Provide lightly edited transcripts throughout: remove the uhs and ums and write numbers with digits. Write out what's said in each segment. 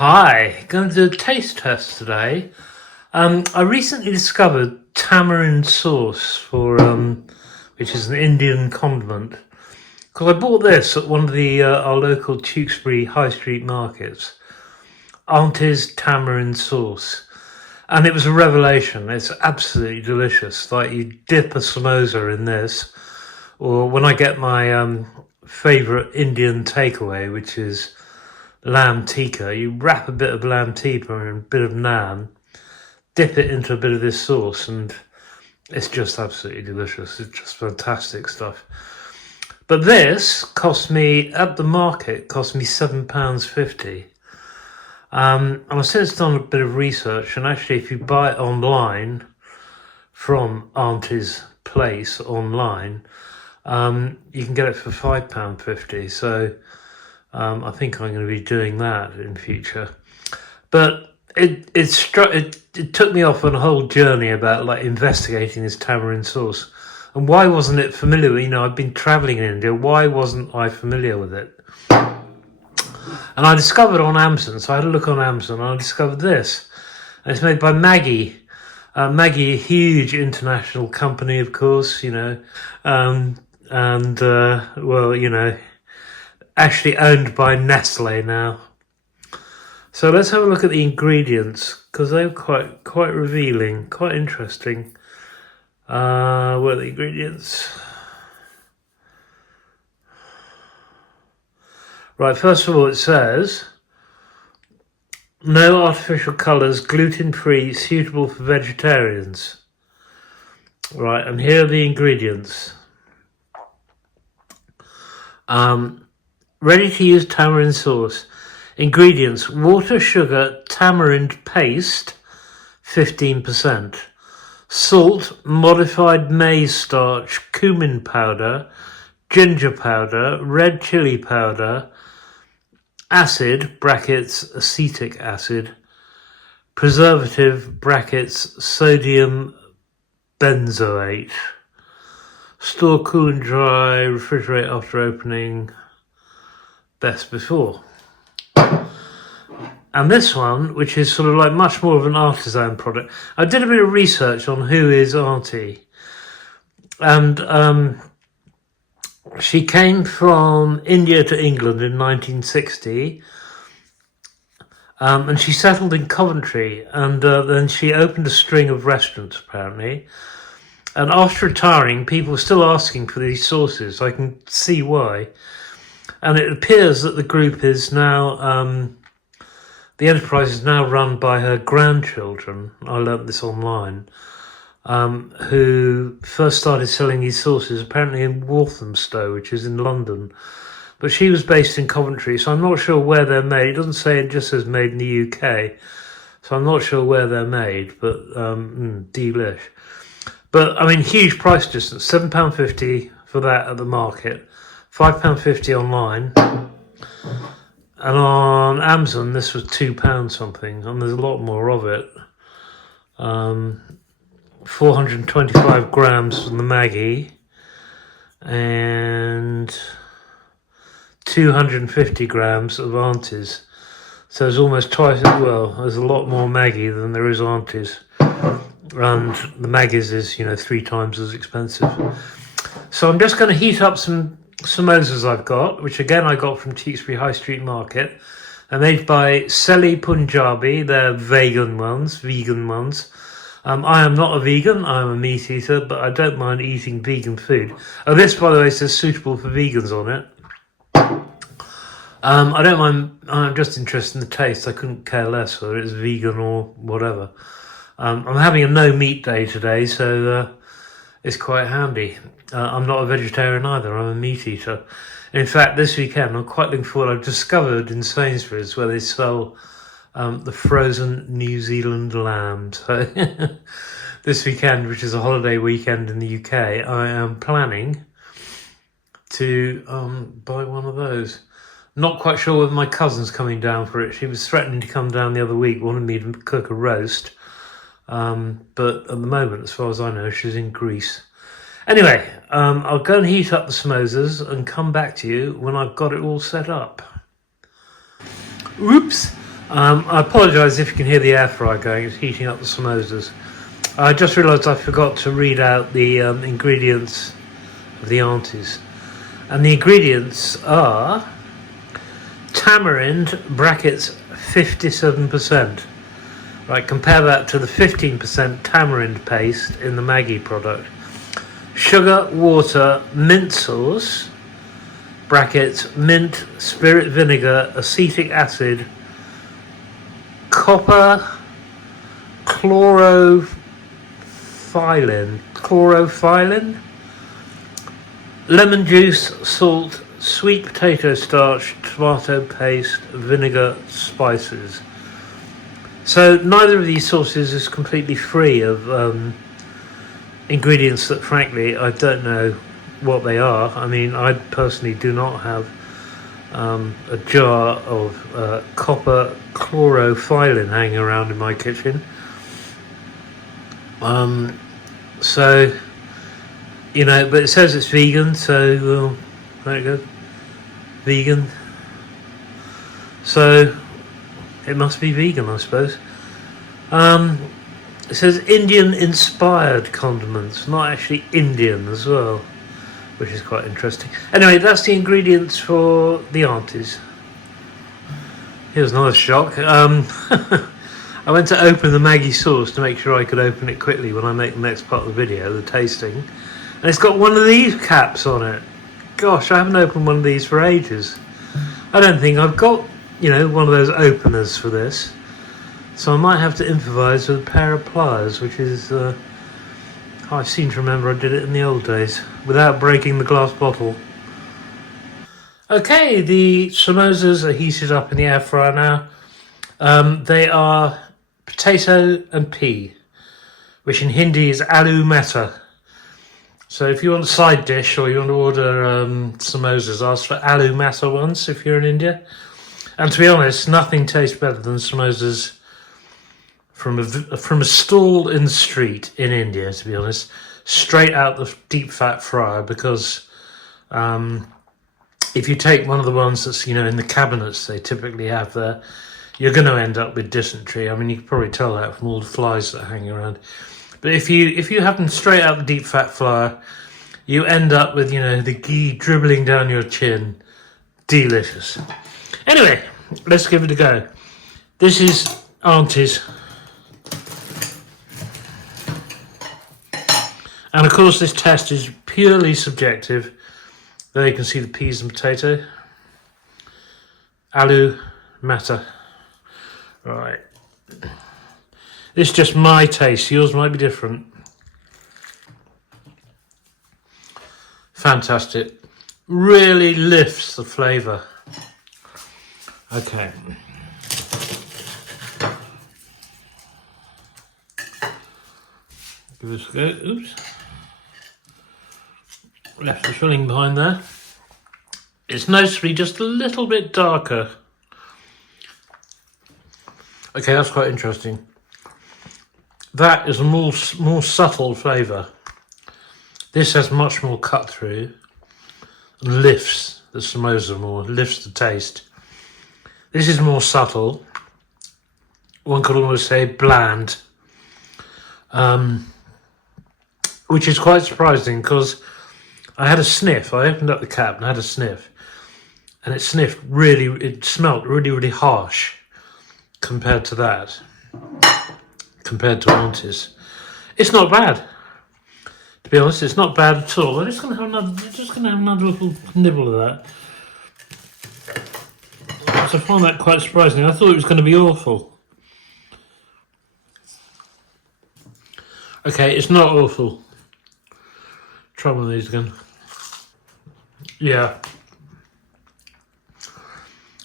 Hi, going to do a taste test today. I recently discovered tamarind sauce which is an Indian condiment. Because I bought this at one of the our local Tewkesbury High Street markets. Auntie's tamarind sauce, and it was a revelation. It's absolutely delicious. Like, you dip a samosa in this, or when I get my favourite Indian takeaway, which is lamb tikka, you wrap a bit of lamb tikka and a bit of naan, dip it into a bit of this sauce, and it's just absolutely delicious. It's just fantastic stuff. But this cost me, at the market, cost me £7.50. I've since done a bit of research, and actually if you buy it online from Auntie's place online, you can get it for £5.50. So I think I'm going to be doing that in future. But it took me off on a whole journey about like investigating this tamarind sauce. And why wasn't it familiar? You know, I've been traveling in India. Why wasn't I familiar with it? And I discovered on Amazon, so I had a look on Amazon, and I discovered this. And it's made by Maggi. Maggi, a huge international company, of course, you know. Well, you know, actually owned by Nestle now. So let's have a look at the ingredients, because they're quite revealing, quite interesting. What are the ingredients? Right, first of all, it says, no artificial colours, gluten-free, suitable for vegetarians. Right, and here are the ingredients. Ready-to-use tamarind sauce. Ingredients: water, sugar, tamarind paste, 15%. Salt, modified maize starch, cumin powder, ginger powder, red chili powder, acid, brackets, acetic acid, preservative, brackets, sodium benzoate. Store, cool and dry, refrigerate after opening, best before. And this one, which is sort of like much more of an artisan product, I did a bit of research on who is Auntie. And she came from India to England in 1960, and she settled in Coventry, and then she opened a string of restaurants, apparently. And after retiring, people were still asking for these sauces. I can see why. And it appears that the group is now, the enterprise is now run by her grandchildren. I learnt this online. Who first started selling these sauces apparently in Walthamstow, which is in London. But she was based in Coventry, so I'm not sure where they're made. It doesn't say, it just says made in the UK. So I'm not sure where they're made, but delish. But, I mean, huge price distance. £7.50 for that at the market. £5.50 online. And on Amazon, this was £2 something. And there's a lot more of it. 425 grams from the Maggi. And 250 grams of Auntie's. So there's almost twice as well. There's a lot more Maggi than there is Auntie's. And the Maggi's is, you know, 3 times as expensive. So I'm just going to heat up some samosas I've got, which again I got from Tewkesbury High Street Market. They're made by Seli Punjabi. They're vegan ones. I am not a vegan, I am a meat eater, but I don't mind eating vegan food. Oh, this, by the way, says suitable for vegans on it. I don't mind, I'm just interested in the taste. I couldn't care less whether it's vegan or whatever. I'm having a no meat day today, so it's quite handy. I'm not a vegetarian either, I'm a meat eater. In fact, this weekend, I'm quite looking forward. I've discovered in Sainsbury's where they sell the frozen New Zealand lamb. So this weekend, which is a holiday weekend in the UK, I am planning to buy one of those. Not quite sure whether my cousin's coming down for it. She was threatening to come down the other week, wanted me to cook a roast. But at the moment, as far as I know, she's in Greece. Anyway, I'll go and heat up the samosas and come back to you when I've got it all set up. Oops! I apologise if you can hear the air fryer going, it's heating up the samosas. I just realised I forgot to read out the ingredients of the Aunties. And the ingredients are tamarind, brackets 57%. Right, compare that to the 15% tamarind paste in the Maggi product. Sugar, water, mint sauce, brackets, mint, spirit vinegar, acetic acid, copper, chlorophyllin, lemon juice, salt, sweet potato starch, tomato paste, vinegar, spices. So neither of these sauces is completely free of ingredients that frankly I don't know what they are. I mean, I personally do not have a jar of copper chlorophyllin hanging around in my kitchen. So, you know, but it says it's vegan, so there you go, vegan. So it must be vegan, I suppose. It says Indian-inspired condiments, not actually Indian as well, which is quite interesting. Anyway, that's the ingredients for the Aunties. Here's another shock. I went to open the Maggi sauce to make sure I could open it quickly when I make the next part of the video, the tasting. And it's got one of these caps on it. Gosh, I haven't opened one of these for ages. I don't think I've got, you know, one of those openers for this. So I might have to improvise with a pair of pliers, which is, I seem to remember I did it in the old days, without breaking the glass bottle. Okay, the samosas are heated up in the air fryer now. They are potato and pea, which in Hindi is aloo mata. So if you want a side dish or you want to order samosas, ask for aloo mata ones if you're in India. And to be honest, nothing tastes better than samosas from a stall in the street in India, to be honest, straight out the deep fat fryer, because if you take one of the ones that's, you know, in the cabinets they typically have there, you're going to end up with dysentery. I mean, you can probably tell that from all the flies that are hanging around. But if you have them straight out the deep fat fryer, you end up with, you know, the ghee dribbling down your chin. Delicious. Anyway, let's give it a go. This is Auntie's. And of course this test is purely subjective. There you can see the peas and potato. Aloo mata. Right. This is just my taste. Yours might be different. Fantastic. Really lifts the flavour. Okay. Give this a go. Oops. Left the filling behind there. It's noticeably just a little bit darker. Okay, that's quite interesting. That is a more subtle flavour. This has much more cut through and lifts the samosa more, lifts the taste. This is more subtle. One could almost say bland. Which is quite surprising because I had a sniff. I opened up the cap and I had a sniff. And it smelt really, really harsh compared to that. Compared to Auntie's. It's not bad. To be honest, it's not bad at all. I'm just gonna have another little nibble of that. So I find that quite surprising. I thought it was going to be awful. Okay, it's not awful. Try one of these again. Yeah.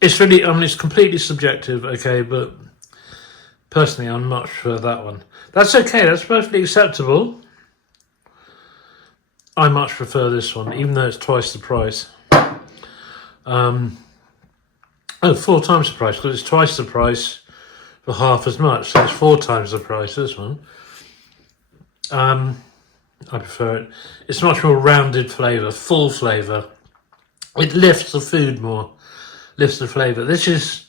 It's really, I mean, it's completely subjective, okay, but personally, I much prefer that one. That's okay, that's perfectly acceptable. I much prefer this one, even though it's twice the price. 4 times the price, because it's twice the price for half as much, so it's 4 times the price, this one. I prefer it. It's much more rounded flavour, full flavour. It lifts the food more, lifts the flavour. This is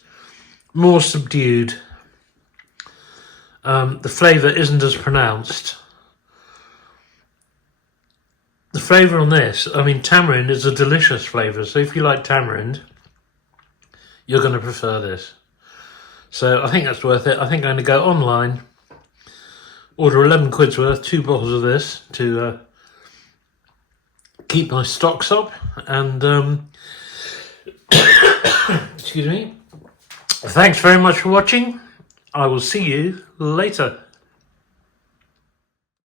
more subdued. The flavour isn't as pronounced. The flavour on this, I mean, tamarind is a delicious flavour, so if you like tamarind, you're going to prefer this. So I think that's worth it. I think I'm going to go online, order 11 quid's worth, 2 bottles of this to keep my stocks up, and excuse me. Thanks very much for watching. I will see you later.